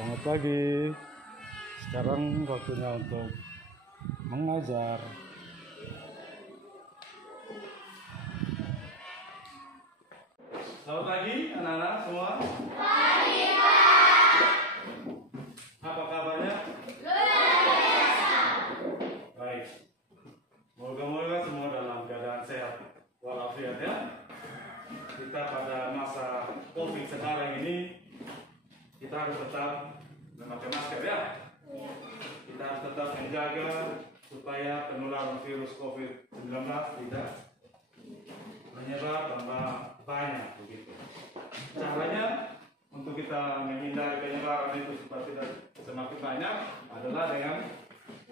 Selamat pagi. Sekarang waktunya untuk mengajar. Selamat pagi anak-anak semua. Pagi, Pak. Apa kabarnya? Luar biasa. Baik. Moga-moga semua dalam keadaan sehat walafiat ya. Kita pada masa COVID sekarang ini kita harus tetap memakai masker ya. Kita harus tetap menjaga supaya penularan virus COVID-19 tidak menyebar tambah banyak begitu. Caranya untuk kita menghindari penyebaran itu supaya tidak semakin banyak adalah dengan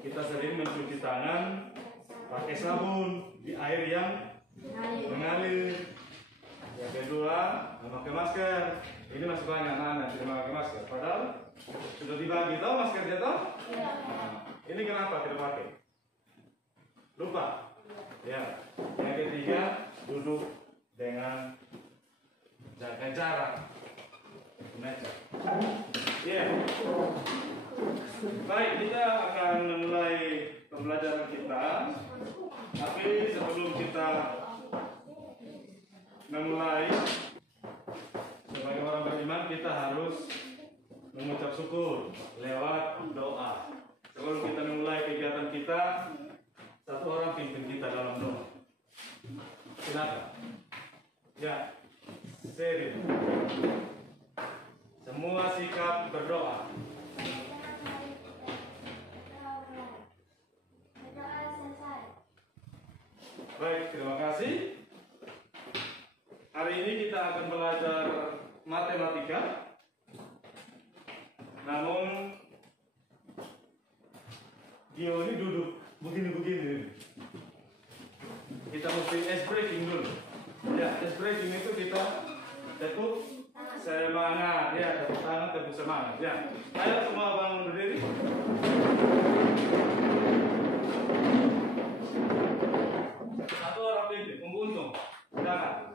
kita sering mencuci tangan pakai sabun di air yang mengalir. Yang kedua, memakai masker. Ini masih banyak anak-anak tidak memakai masker. Padahal sudah dibagi tahu maskernya tahu? Nah, ini kenapa tidak pakai? Lupa. Ya. Yang ketiga, duduk dengan jaga jarak. Meja. Ya. Baik, kita akan memulai pembelajaran kita. Tapi sebelum kita memulai, sebagai orang beriman kita harus mengucap syukur lewat doa. Sebelum kita memulai kegiatan kita, satu orang pimpin kita dalam doa. Silakan. Ya, serius. Semua sikap berdoa. Baik, terima kasih. Hari ini kita akan belajar matematika. Namun Gio ini duduk begini-begini. Kita mesti ice breaking dulu. Ya, ice breaking itu kita tepuk semangat. Ya, tepuk tangan, tepuk semangat. Ya, ayo semua bangun berdiri. Satu orang pimpin, untung. Jangan.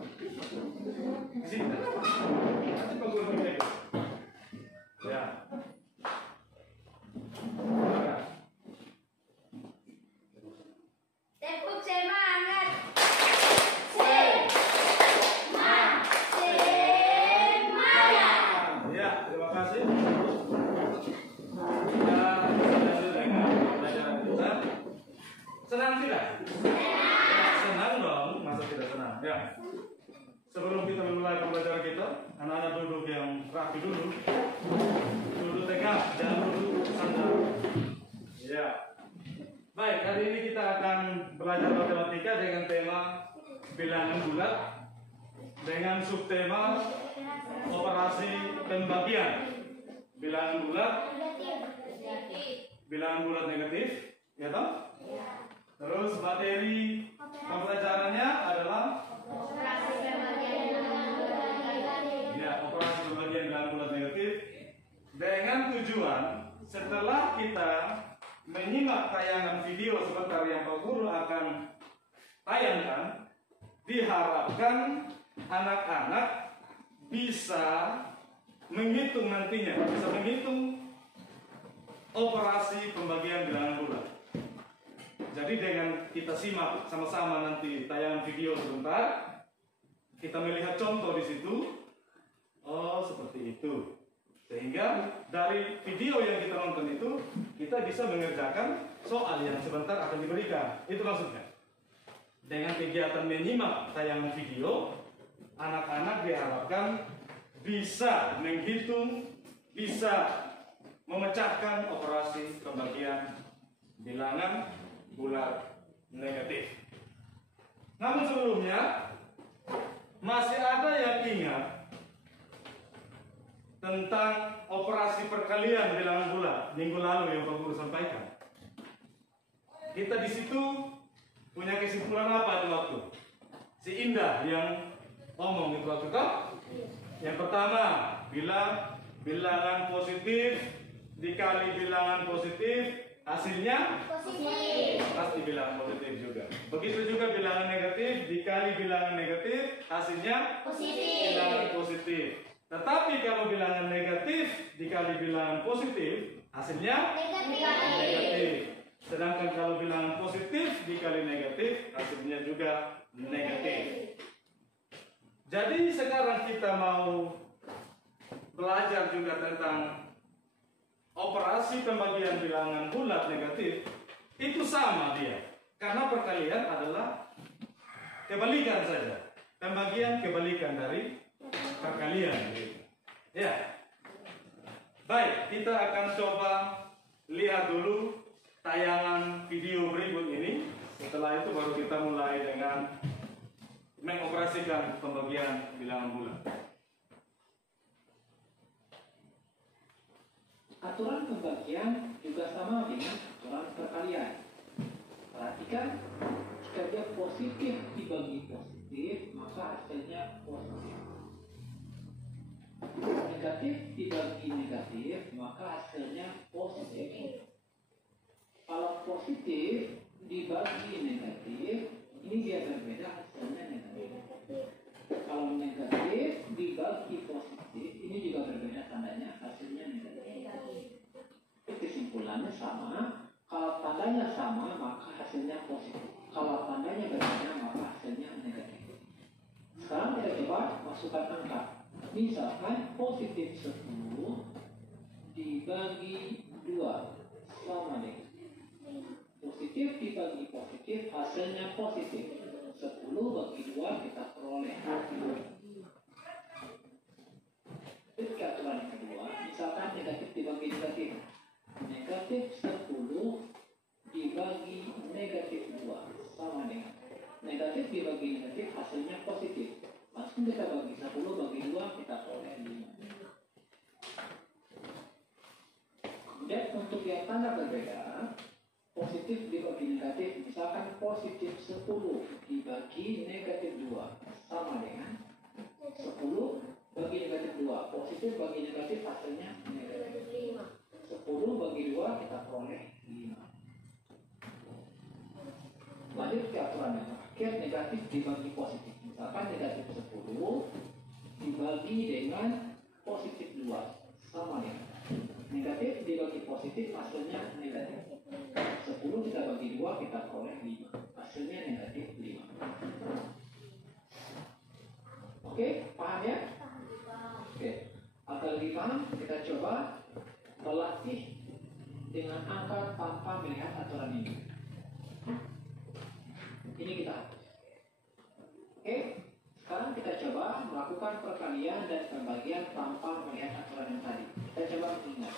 Sini. Nanti bangun berdiri. Ya. Tepuk semangat. Ya, terima kasih. Kita lanjut dengan pembelajaran kita. Senang tidak? Senang dong, masa tidak senang? Ya. Sebelum kita memulai pembelajaran kita, anak-anak duduk yang rapi dulu. Duduk tegak, jangan duduk sandar. Ya. Baik, hari ini kita akan belajar matematika dengan tema bilangan bulat dengan subtema operasi pembagian. Bilangan bulat, bilangan bulat negatif, ya toh? Terus materi pembelajarannya adalah operasi pembagian bilangan bulat negatif dengan tujuan setelah kita menyimak tayangan video sebentar yang Pak Guru akan tayangkan, diharapkan anak-anak bisa menghitung nantinya, bisa menghitung operasi pembagian bilangan bulat. Jadi dengan kita simak sama-sama nanti tayangan video sebentar, kita melihat contoh di situ. Oh, seperti itu. Sehingga dari video yang kita nonton itu, kita bisa mengerjakan soal yang sebentar akan diberikan. Itu maksudnya. Dengan kegiatan menyimak tayangan video, anak-anak diharapkan bisa menghitung, bisa memecahkan operasi pembagian bilangan bulat negatif. Namun sebelumnya, masih ada yang ingat tentang operasi perkalian bilangan bulat minggu lalu yang Pak Guru sampaikan. Kita di situ punya kesimpulan apa itu waktu? Si Indah yang ngomong itu waktu itu. Yang pertama, bilangan positif dikali bilangan positif hasilnya Positif. pasti bilangan positif juga. Begitu juga bilangan negatif dikali bilangan negatif hasilnya Positif. bilangan positif. Tetapi kalau bilangan negatif dikali bilangan positif, hasilnya negatif. Sedangkan kalau bilangan positif dikali negatif, hasilnya juga negatif. Jadi sekarang kita mau belajar juga tentang operasi pembagian bilangan bulat negatif. Itu sama dia, karena perkalian adalah kebalikan saja. Pembagian kebalikan dari perkalian. Ya. Baik, kita akan coba lihat dulu tayangan video berikut ini. Setelah itu baru kita mulai dengan mengoperasikan pembagian bilangan bulat. Aturan pembagian juga sama dengan aturan perkalian. Perhatikan, jika dia positif dibagi positif, maka hasilnya positif. Negatif dibagi negatif, maka hasilnya positif. Kalau positif dibagi negatif, ini dia berbeda, hasilnya negatif. Kalau negatif dibagi positif, ini juga berbeda tandanya, hasilnya negatif. Kesimpulannya sama. Kalau tandanya sama, maka hasilnya positif. Kalau tandanya berbeda, maka hasilnya negatif. Sekarang kita coba masukkan angka. Misalkan positif 10 dibagi 2 sama dengan positif dibagi positif, hasilnya positif. 10 bagi 2 kita peroleh 20. Itu aturan yang kedua. Misalkan negatif dibagi negatif. Negatif 10 dibagi negatif 2 sama dengan negatif dibagi negatif, hasilnya positif. Langsung kita bagi 10 bagi 2 kita peroleh 5. Kemudian untuk yang tanda berbeda, positif dibagi negatif, misalkan positif 10 dibagi negatif 2 sama dengan 10 bagi negatif 2. Positif bagi negatif, hasilnya negatif 10 bagi 2 kita peroleh 5. Lanjut ke aturan yang terakhir, negatif dibagi positif. Misalkan negatif 10 dibagi dengan positif 2 sama dengan negatif dibagi positif, hasilnya negatif. 10 kita bagi 2 kita peroleh 5. Hasilnya negatif 5. Oke, paham ya? Oke, agar lebih paham, kita coba melatih dengan angka tanpa melihat aturan ini. Ini kita hapus. Oke, sekarang kita coba melakukan perkalian dan pembagian tanpa melihat aturan yang tadi. Kita coba mengingat.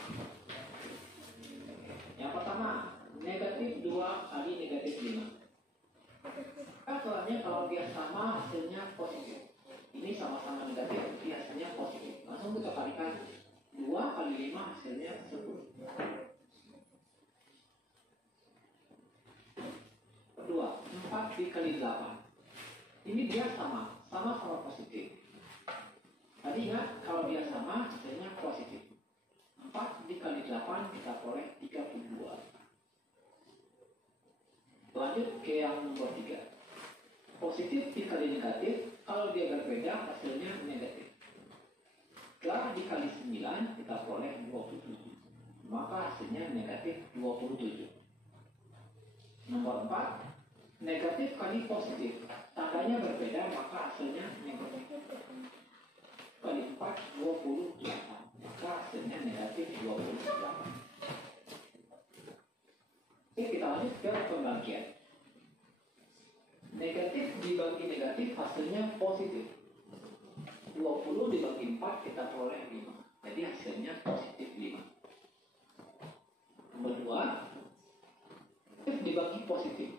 Yang pertama, negatif 2 kali negatif 5. Aturannya kalau dia sama hasilnya positif. Ini sama-sama negatif, jadi hasilnya positif. Langsung kita kalikan 2 kali 5 hasilnya 10. Kedua, 4 dikali 8. Ini dia sama-sama positif. Tadi ingat, kalau dia sama hasilnya positif. 4 dikali 8 kita peroleh 32. Lanjut ke yang nomor 3. Positif dikali negatif, kalau dia berbeda hasilnya negatif. Setelah dikali 9 kita peroleh 27. Maka hasilnya negatif 27. Nomor 4, negatif kali positif. Tandanya berbeda maka hasilnya negatif. Kali 4, 28. Maka hasilnya negatif 28. Oke, kita lanjut ke pembagian. Negatif dibagi negatif hasilnya positif. 20 dibagi 4 kita peroleh 5. Jadi hasilnya positif 5. Nomor 2, positif dibagi positif.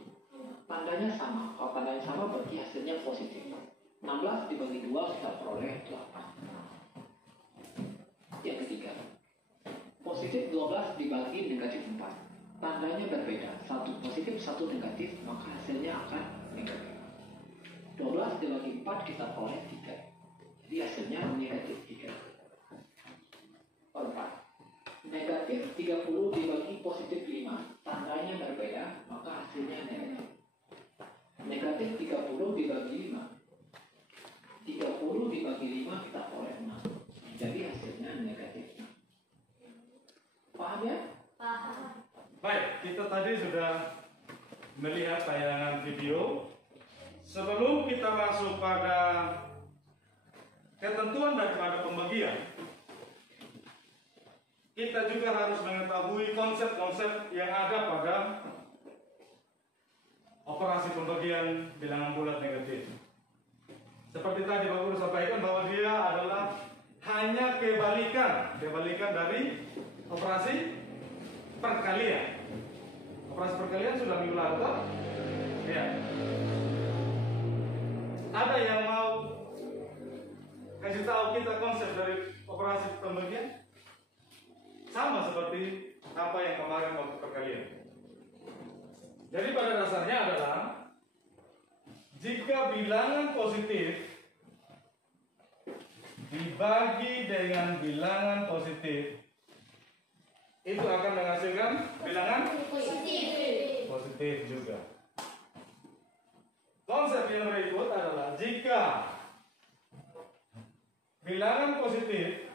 Tandanya sama. Kalau tandanya sama berarti hasilnya positif. 16 dibagi 2 kita peroleh 8. Yang ketiga, positif 12 dibagi negatif 4. Tandanya berbeda. Satu positif, satu negatif, maka hasilnya akan negatif. 12 dibagi 4 kita peroleh 3. Jadi hasilnya negatif 3. 4. Negatif 30 dibagi positif 5. Tandanya berbeda, maka hasilnya negatif. Negatif 30 dibagi 5. 30 dibagi 5 kita peroleh 6. tadi sudah melihat tayangan video. Sebelum kita masuk pada ketentuan daripada pembagian, kita juga harus mengetahui konsep-konsep yang ada pada operasi pembagian bilangan bulat negatif. Seperti tadi Bapak Guru sampaikan bahwa dia adalah hanya kebalikan dari operasi perkalian. Operasi perkalian sudah minggu lalu, toh? Ya. Ada yang mau kasih tahu kita konsep dari operasi pembagian? Sama seperti apa yang kemarin waktu perkalian. Jadi pada dasarnya adalah jika bilangan positif dibagi dengan bilangan positif, itu akan menghasilkan bilangan positif juga. Konsep yang berikut adalah jika bilangan positif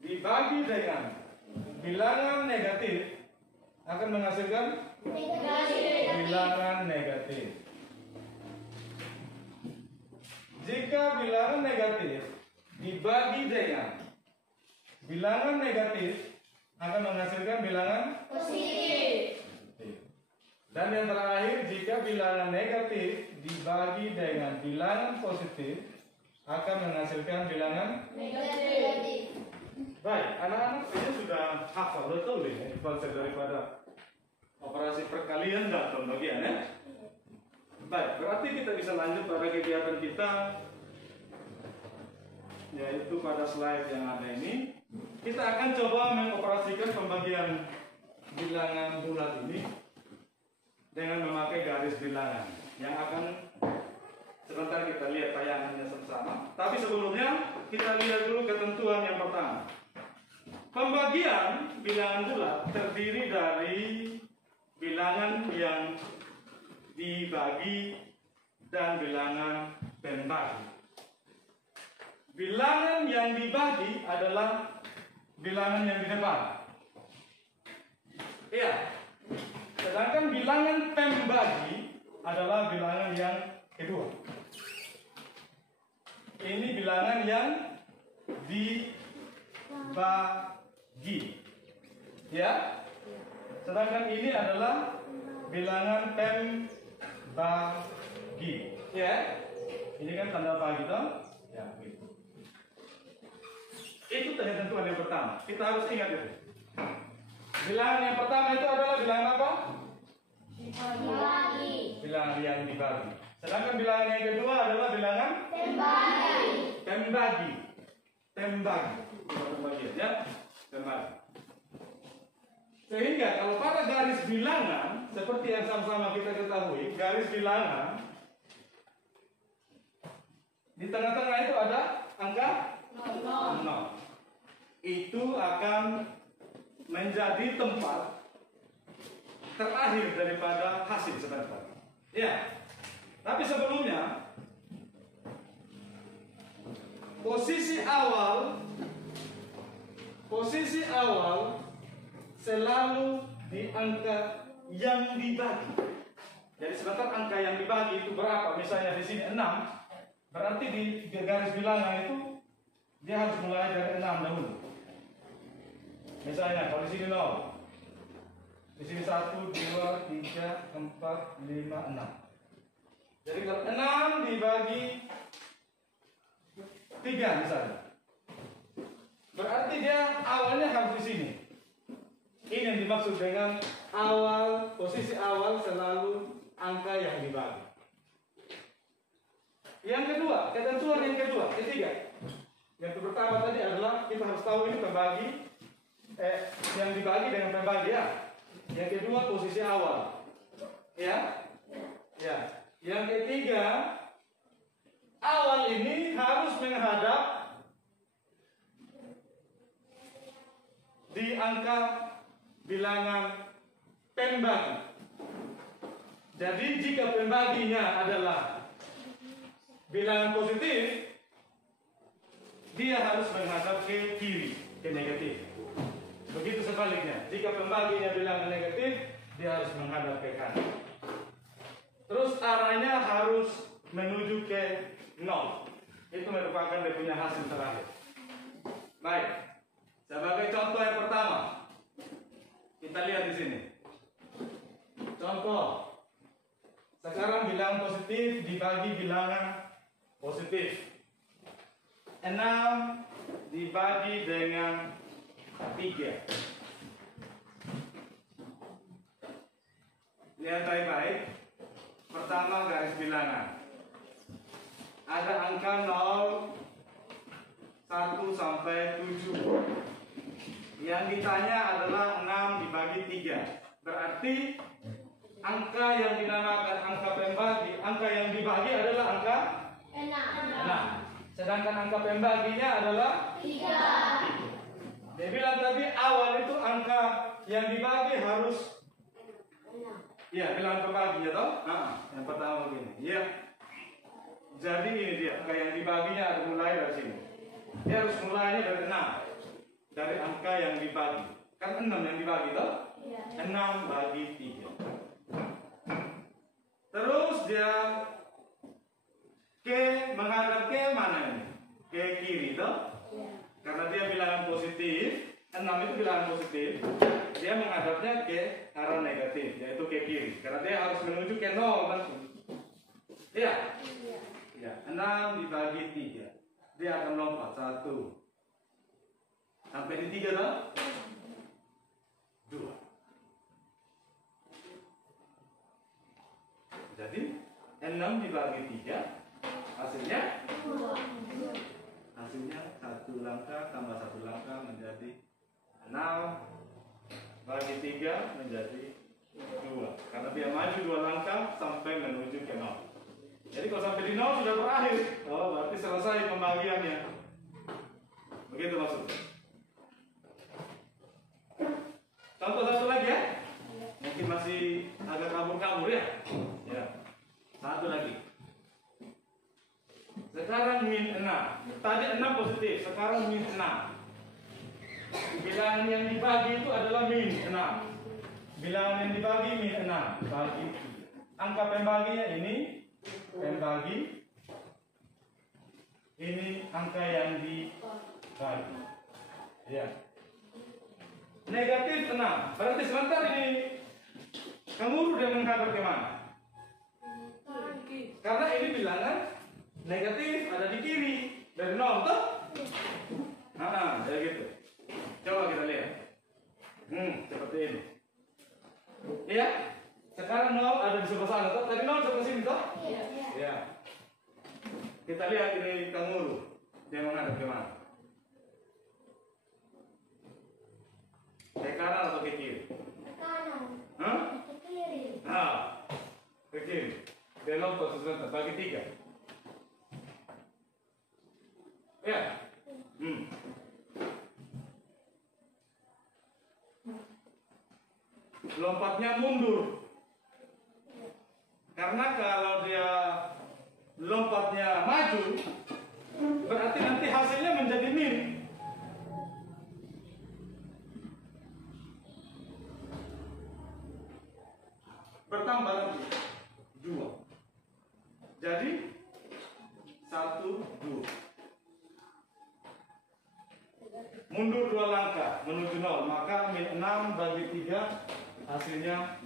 dibagi dengan bilangan negatif akan menghasilkan bilangan negatif. Jika bilangan negatif dibagi dengan bilangan negatif akan menghasilkan bilangan positif. Dan yang terakhir, jika bilangan negatif dibagi dengan bilangan positif akan menghasilkan bilangan negatif. Baik, anak-anak ini sudah hafal betul nih konsep daripada operasi perkalian dan pembagian ya. Baik, berarti kita bisa lanjut pada kegiatan kita, yaitu pada slide yang ada ini. Kita akan coba mengoperasikan pembagian bilangan bulat ini dengan memakai garis bilangan yang akan sebentar kita lihat tayangannya sama-sama. Tapi sebelumnya kita lihat dulu ketentuan yang pertama. Pembagian bilangan bulat terdiri dari bilangan yang dibagi dan bilangan pembagi. Bilangan yang dibagi adalah bilangan yang di depan. Iya. Sedangkan bilangan pembagi adalah bilangan yang kedua. Ini bilangan yang dibagi. Ya. Sedangkan ini adalah bilangan pembagi. Ya. Ini kan tanda bagi toh? Ya, begitu. Itu ketentuan yang pertama. Kita harus ingat itu. Bilangan yang pertama itu adalah bilangan apa? Dibagi. Bilangan yang dibagi. Sedangkan bilangan yang kedua adalah bilangan pembagi. Pembagian ya. Pembagi. Sehingga kalau pada garis bilangan seperti yang sama-sama kita ketahui, garis bilangan di tengah-tengah itu ada angka 0. Itu akan menjadi tempat terakhir daripada hasil sebentar. Ya. Tapi sebelumnya posisi awal selalu di angka yang dibagi. Jadi sebentar angka yang dibagi itu berapa? Misalnya di sini 6, berarti di garis bilangan itu dia harus mulai dari 6 dahulu. Misalnya kalau di sini 0, di sini 1, 2, 3, 4, 5, 6. Jadi kalau 6 dibagi 3 misalnya, berarti dia awalnya harus di sini. Ini yang dimaksud dengan posisi awal selalu angka yang dibagi. Yang kedua, ketentuan yang ketiga. Yang pertama tadi adalah kita harus tahu ini pembagi, yang dibagi dengan pembagi ya. Yang kedua posisi awal, ya. Yang ketiga, awal ini harus menghadap di angka bilangan pembagi. Jadi jika pembaginya adalah bilangan positif, dia harus menghadap ke kiri, ke negatif. Begitu sebaliknya, jika pembaginya bilangan negatif, dia harus menghadap ke kanan. Terus arahnya harus menuju ke 0. Itu merupakan dia punya hasil terakhir. Baik. Sebagai contoh yang pertama, kita lihat di sini. Contoh. Sekarang bilangan positif dibagi bilangan positif. 6 dibagi dengan 3. Lihat baik-baik. Pertama garis bilangan. Ada angka 0, 1 sampai 7. Yang ditanya adalah 6 dibagi 3. Berarti angka yang dinamakan angka pembagi, angka yang dibagi adalah angka 6. Sedangkan angka pembaginya adalah 3. Dia bilang tadi awal itu angka yang dibagi harus bilangan pembagi ya toh? Yang pertama begini. Iya. Jadi ini dia, angka yang dibaginya harus mulai dari sini. Dia harus mulainya dari 6. Dari angka yang dibagi. Kan 6 yang dibagi toh? 6 bagi 3. Terus dia menghadap ke mana ini? Ke kiri toh? Karena dia bilangan positif, 6 itu bilangan positif. Dia menghadapnya ke arah negatif, yaitu ke kiri. Karena dia harus menuju ke 0 kan? Iya. Ya, 6 dibagi 3. Dia akan lompat 1. Sampai di 3 toh? 2. Jadi 6 dibagi 3 hasilnya 1 langkah tambah 1 langkah menjadi 6 bagi 3 menjadi 2. Karena dia maju 2 langkah sampai menuju ke 0. Jadi kalau sampai di 0 sudah berakhir. Oh, berarti selesai pembagiannya. Begitu maksudnya. Contoh satu lagi ya. Mungkin masih agak kabur-kabur ya. Ya. Satu lagi. Sekarang min 6. Tadi 6 positif, sekarang min 6. Bilangan yang dibagi itu adalah min 6. Bilangan yang dibagi min 6 bagi 3. Angka pembaginya ini pembagi. Ini angka yang dibagi. Ya. Negatif 6. Berarti sebentar ini kamu udah menghadap ke mana? Karena ini bilangan negatif ada di kiri dari 0 toh? Kayak gitu. Coba kita lihat. Seperti ini. Iya? Sekarang 0 ada di sebelah sana toh? Tadi 0 sebelah sini toh? Iya. Kita lihat ini kanguru. Dia menghadap ke mana? Ke kanan atau ke kiri? Ke kanan. Ke kiri. Ke kiri. Dia lompat sebentar bagi 3. Ya. Lompatnya mundur. Karena kalau dia lompatnya maju, berarti nanti hasilnya menjadi min. Bertambah lagi 2. Jadi 1, 2. Mundur 2 langkah menuju 0, maka min 6 bagi 3 hasilnya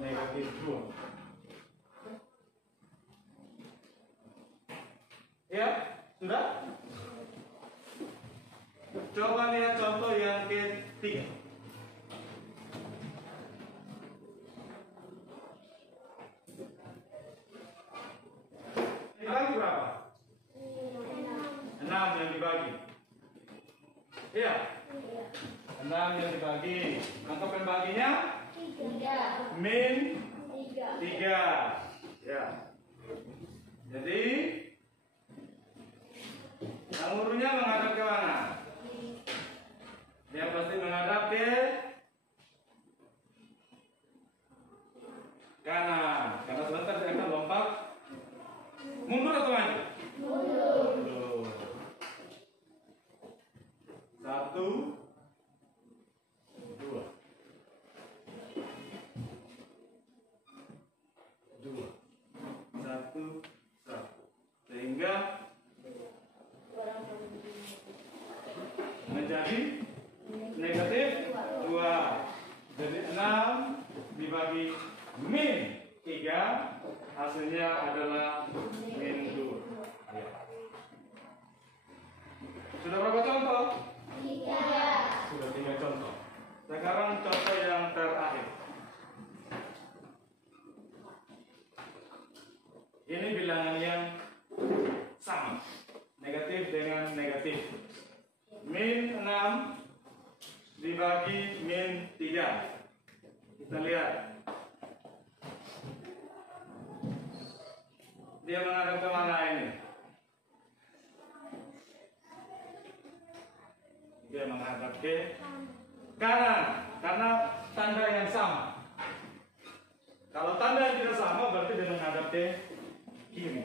negatif 2. Ya, sudah? Coba lihat contoh yang ketiga. Dibagi berapa? 6 yang dibagi. Iya. 6 yang dibagi. Angka pembaginya? 3. Min 3. Ya. Jadi kangurunya menghadap ke mana? Dia pasti menghadap ke kanan. Karena sebentar dia akan lompat. Mundur atau maju? Mundur. 1, 2. sehingga menjadi negatif 2. Jadi 6 dibagi min 3, hasilnya adalah min 2. Ya. Sudah berapa contoh? 3. Sudah 3 contoh. Sekarang contoh yang terakhir. Ini bilangan yang sama, negatif dengan negatif. Min 6 dibagi min 3. Kita lihat. Dia menghadap ke mana ini? Dia menghadap ke kanan, karena tanda yang sama. Kalau tanda yang tidak sama, berarti dia menghadap ke kiri.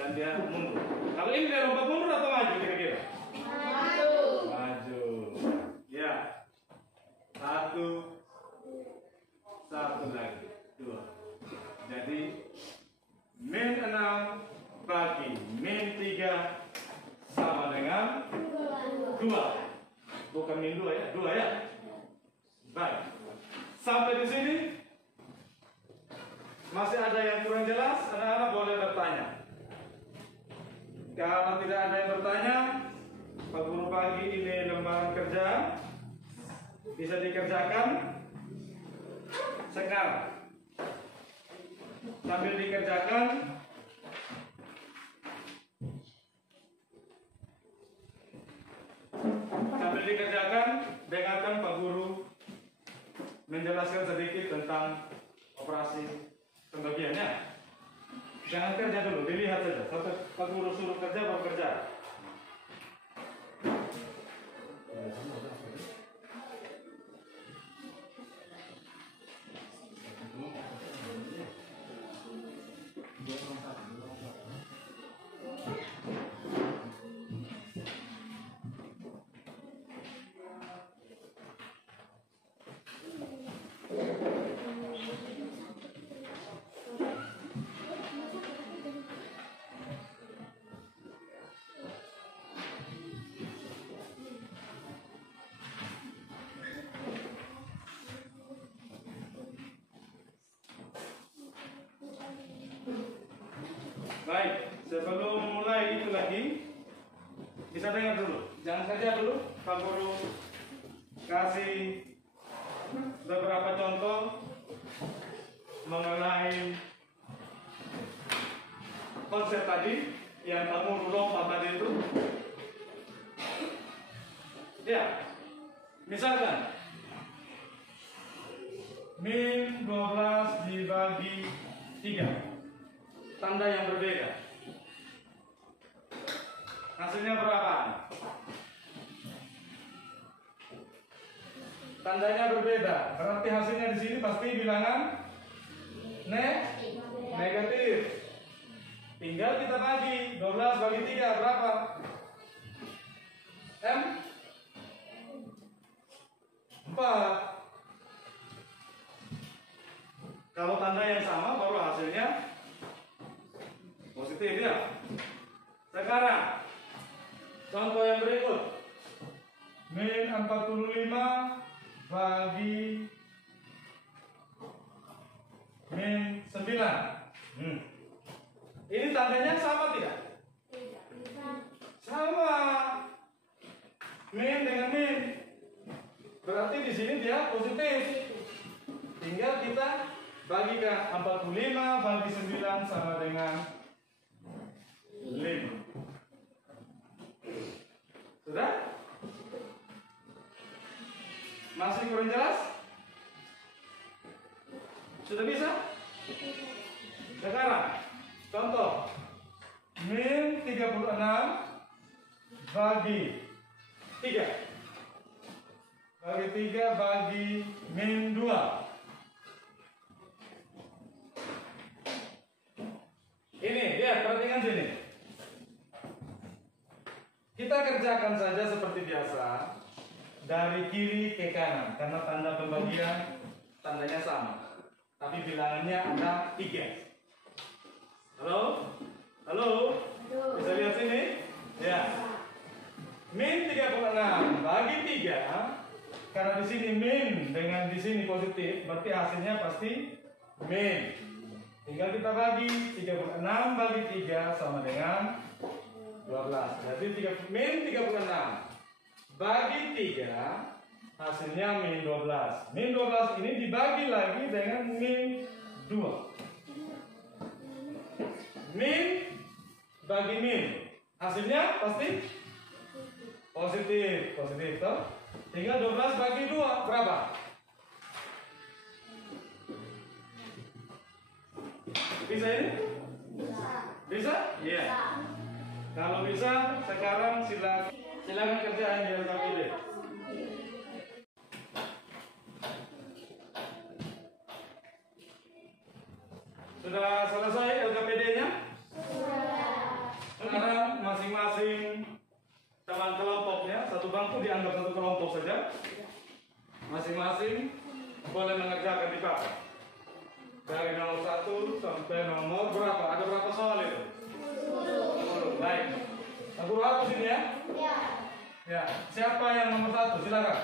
Dan dia mundur. Kalau ini dia lompat mundur atau maju kira-kira? Maju. Ya. 1 lagi. 2. Jadi min 6 bagi min 3 sama dengan 2. Bukan min 2 ya, 2 ya. Baik. Sampai di sini masih ada yang kurang jelas, anak-anak boleh bertanya. Kalau tidak ada yang bertanya, Pak Guru bagi ini lembaran kerja, bisa dikerjakan sekarang. Sambil dikerjakan, dengarkan Pak Guru menjelaskan sedikit tentang operasi pembagiannya. Jangan kerja dulu, dilihat saja. Sampai Pak Guru suruh kerja, baru kerja. Baik, sebelum mulai itu lagi, bisa dengar dulu. Jangan kerja dulu, Pak Guru kasih beberapa contoh mengenai konsep tadi yang kamu lompat tadi itu. Ya, misalkan min 12 dibagi 3. Tanda yang berbeda. Hasilnya berapa? Tandanya berbeda. Berarti hasilnya di sini pasti bilangan negatif. Tinggal kita bagi 12 bagi 3 berapa? M 4. Kalau tanda yang sama baru hasilnya positif ya. Sekarang contoh yang berikut. Min 45 bagi min 9. Ini tandanya sama tidak? Sama. Min dengan min. Berarti di sini dia positif. Tinggal kita bagikan 45 bagi 9 sama dengan 5. Sudah? Masih kurang jelas? Sudah bisa? Sekarang contoh min 36 bagi 3 bagi min 2. Ini lihat, perhatikan sini. Kita kerjakan saja seperti biasa dari kiri ke kanan karena tanda pembagian tandanya sama, tapi bilangannya ada 3. Halo? Halo? karena di sini min dengan di sini positif, berarti hasilnya pasti min. Tinggal kita bagi 36 bagi 3 sama dengan 12. Jadi min 36 bagi 3 hasilnya min 12. Min 12 ini dibagi lagi dengan min 2. Min bagi min hasilnya pasti positif, toh. Tinggal 12 bagi 2 berapa? Bisa ini? Bisa? Iya. Kalau bisa, sekarang silakan kerjain di LKPD. Sudah selesai LKPD-nya? Sekarang masing-masing teman kelompoknya, satu bangku dianggap satu kelompok saja. Masing-masing boleh mengerjakan di papan. Dari nomor 1 sampai nomor berapa? Ada berapa soal itu? 10. Baik. Guru hapus ini ya? Ya. Ya. Siapa yang nomor 1? Silakan.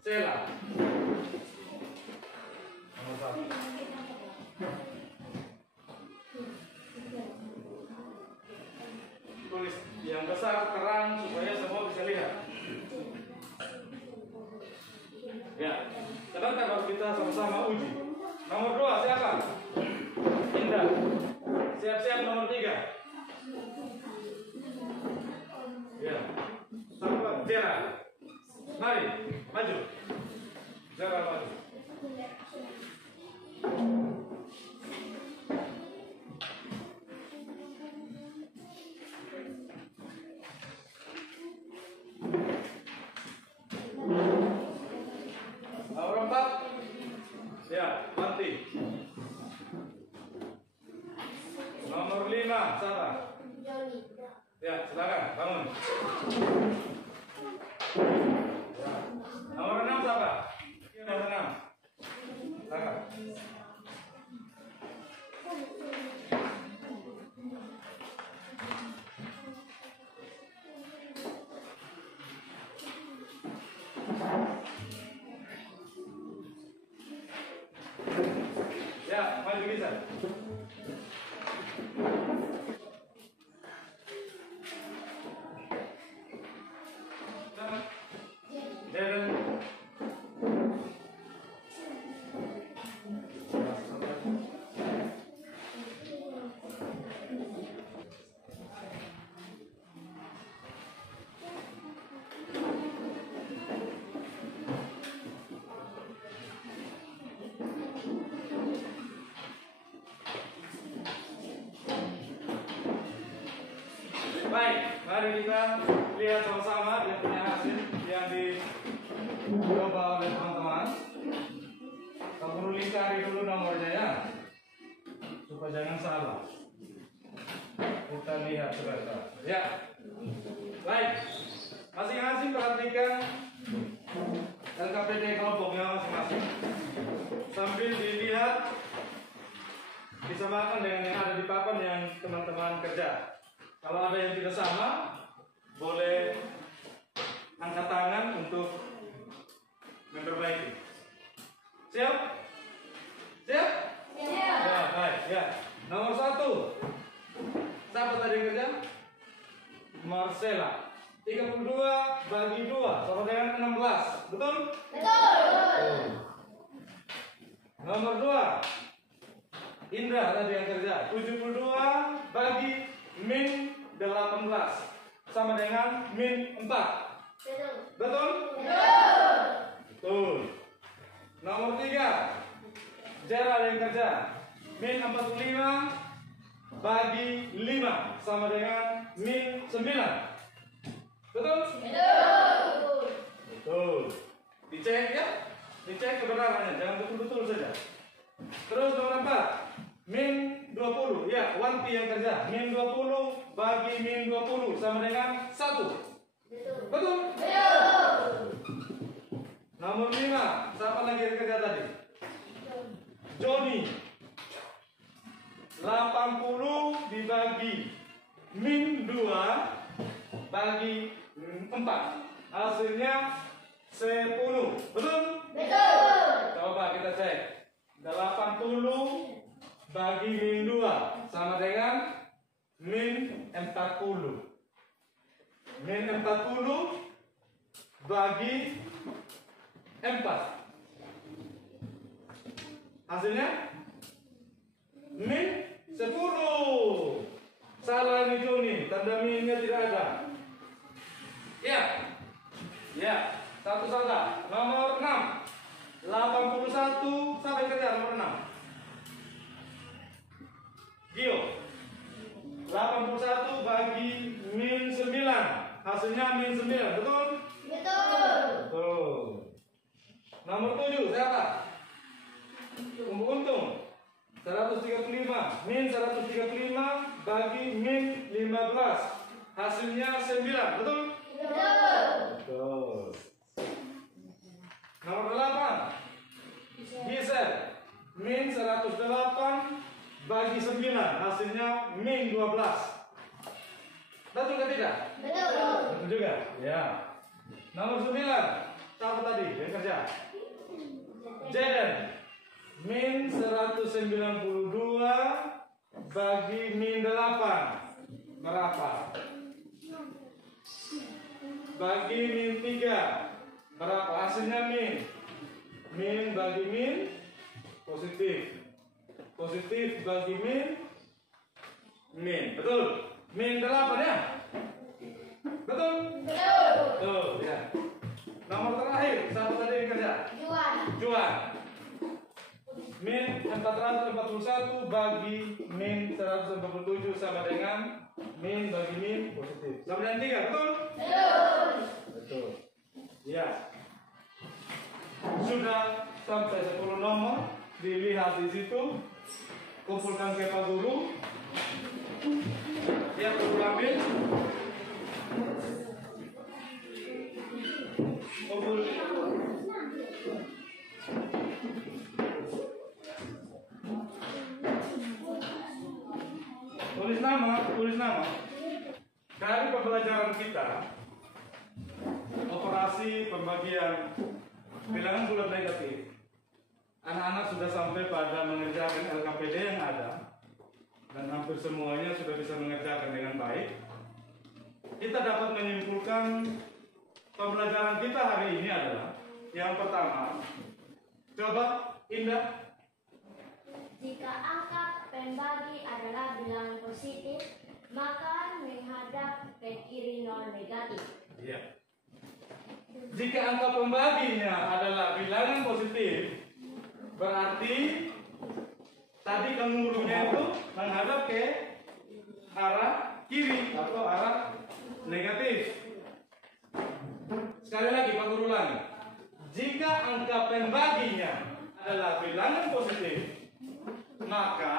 Sela. Nomor 1. Tulis yang besar terang supaya semua bisa lihat. Ya. Sebentar baru kita sama-sama uji. Nomor 2 siapa? Indah. Siap-siap nomor 3. Ya. Sampai Zera. Mari, maju. Zera maju. Nomor 4. Ya, Manti. Nomor 5, siapa? Ya, silakan, bangun. Nomor 6 siapa? Nomor 6. Silakan. Ya, maju bisa. Darren. Baik, mari kita lihat sama-sama yang punya hasil yang dicoba oleh teman-teman. Guru lingkari dulu nomornya ya, supaya jangan salah. Kita lihat sebentar. Ya, baik. Masing-masing perhatikan LKPD kelompoknya masing-masing. Sambil dilihat, disamakan dengan yang ada di papan yang teman-teman kerja. Kalau ada yang tidak sama, boleh angkat tangan untuk memperbaiki. Siap? Siap? Siap. Ya, baik. Ya. Nomor 1. Siapa tadi yang kerja? Marcela. 32 bagi 2 sama dengan 16. Betul? Betul. Nomor 2. Indra tadi yang kerja. 72 bagi min 18 sama dengan min 4. Betul? Betul. Nomor 3. Gerald yang kerja. Min 45 bagi 5 sama dengan min 9. Betul? Betul. Dicek ya? Dicek kebenarannya, jangan betul-betul saja. Terus nomor 4. Min 20, ya, Wanti yang kerja. Min 20 bagi min 20 sama dengan 1. Betul? Nomor 5, siapa lagi yang kerja tadi? Joni. 80 dibagi min 2 bagi 4. Hasilnya 10. Betul? Betul. Coba kita cek. 80 bagi min 2 sama dengan min 40. Min 40 bagi 4. Hasilnya min 10. Salah nih Joni, tanda minnya tidak ada. Ya. Ya, satu saja. Nomor 6. 81 sampai kerja nomor 6. Gio. 81 bagi min 9. Hasilnya min 9, betul? Betul. Betul. Nomor 7, siapa? Untung. 135. Min 135 bagi min 15. Hasilnya 9, betul? Betul. Betul. Nomor 8. Gisel. Min 108 bagi 9. Hasilnya min 12. Betul atau tidak? Betul. Betul juga. Ya. Nomor 9. Siapa tadi yang kerja? Jaden. Min 192 bagi min 8. Berapa? Bagi min 3. Berapa? Hasilnya min. Min bagi min positif. Positif bagi min. Min. Betul? Min 8 ya? Betul? Betul. Betul ya. Nomor terakhir, siapa tadi yang kerja? Juan. Min 441 bagi min 147 sama dengan min bagi min positif. Sama dengan 3, betul? Betul. Betul. Ya. Sudah sampai 10 nomor, dilihat di situ. Kumpulkan ke Pak Guru. Dia perlu ambil. Kumpul. Tulis nama. Dari pembelajaran kita, operasi pembagian bilangan bulat negatif, anak-anak sudah sampai pada mengerjakan LKPD yang ada, dan hampir semuanya sudah bisa mengerjakan dengan baik. Kita dapat menyimpulkan pembelajaran kita hari ini adalah yang pertama. Coba Indah. Jika angka pembagi adalah bilangan positif, maka menghadap ke kiri nol negatif. Iya. Jika angka pembaginya adalah bilangan positif, berarti tadi kengurunya itu menghadap ke arah kiri atau arah negatif. Sekali lagi Pak Guru ulangi. Jika angka pembaginya adalah bilangan positif, maka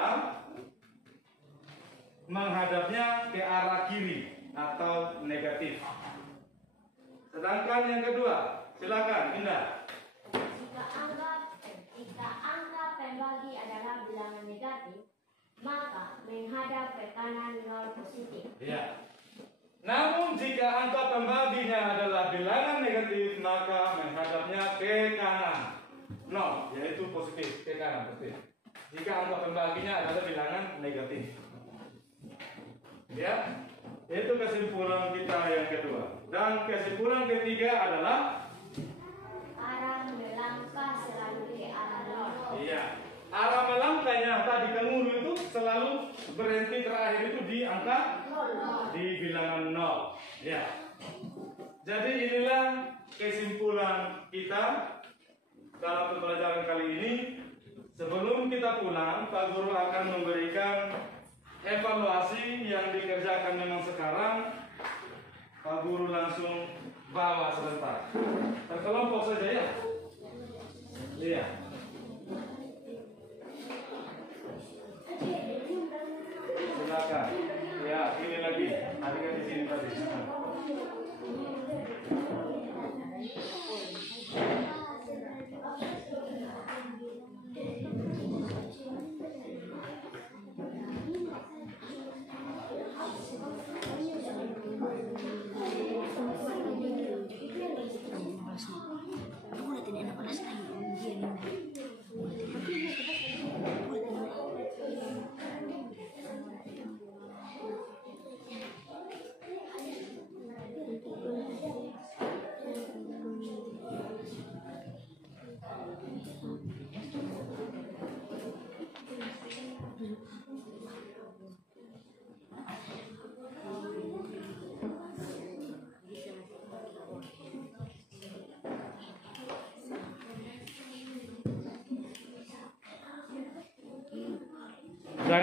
menghadapnya ke arah kiri atau negatif. Sedangkan yang kedua, silakan Indah. Jika angka pembagi adalah bilangan negatif, maka menghadap ke kanan nol positif. Ya. Namun jika angka pembaginya adalah bilangan negatif, maka menghadapnya ke kanan nol, yaitu positif, ke kanan positif. Jika angka pembaginya adalah bilangan negatif. Ya, itu kesimpulan kita yang kedua. Dan kesimpulan ketiga adalah Arah melangkah selalu ke arah nol. iya, arah melangkahnya tadi kenguru itu selalu berhenti terakhir itu di angka di bilangan 0. Ya. Jadi inilah kesimpulan kita dalam pembelajaran kali ini. Sebelum kita pulang, Pak Guru akan memberikan evaluasi yang dikerjakan memang sekarang. Pak Guru langsung bawa sebentar. Terkelompok saja ya. Iya. Silakan. Ya, ini lagi. Ada kan di sini tadi.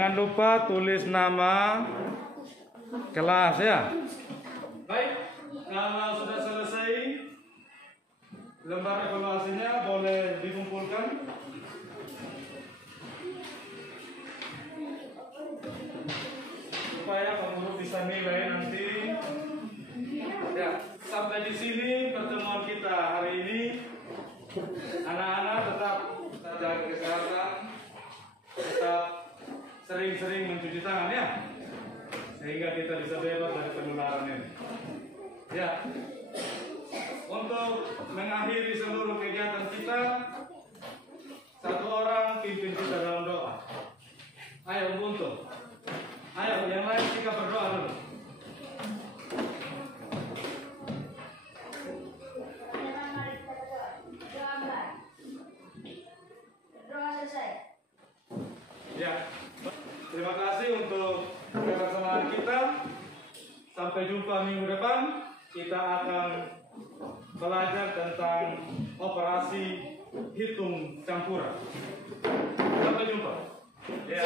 Jangan lupa tulis nama kelas ya. Baik, kalau sudah selesai lembar evaluasinya boleh dikumpulkan. Supaya kamu bisa nilai nanti. Ya, sampai di sini pertemuan kita hari ini. Anak-anak tetap jaga kesehatan, tetap sering-sering mencuci tangan ya, sehingga kita bisa bebas dari penularan ini. Ya, untuk mengakhiri seluruh kegiatan kita, satu orang pimpin kita dalam doa. Ayo Ubuntu, ayo yang lain kita berdoa dulu. Ya, terima kasih untuk kebersamaan kita. Sampai jumpa minggu depan. Kita akan belajar tentang operasi hitung campuran. Sampai jumpa. Ya.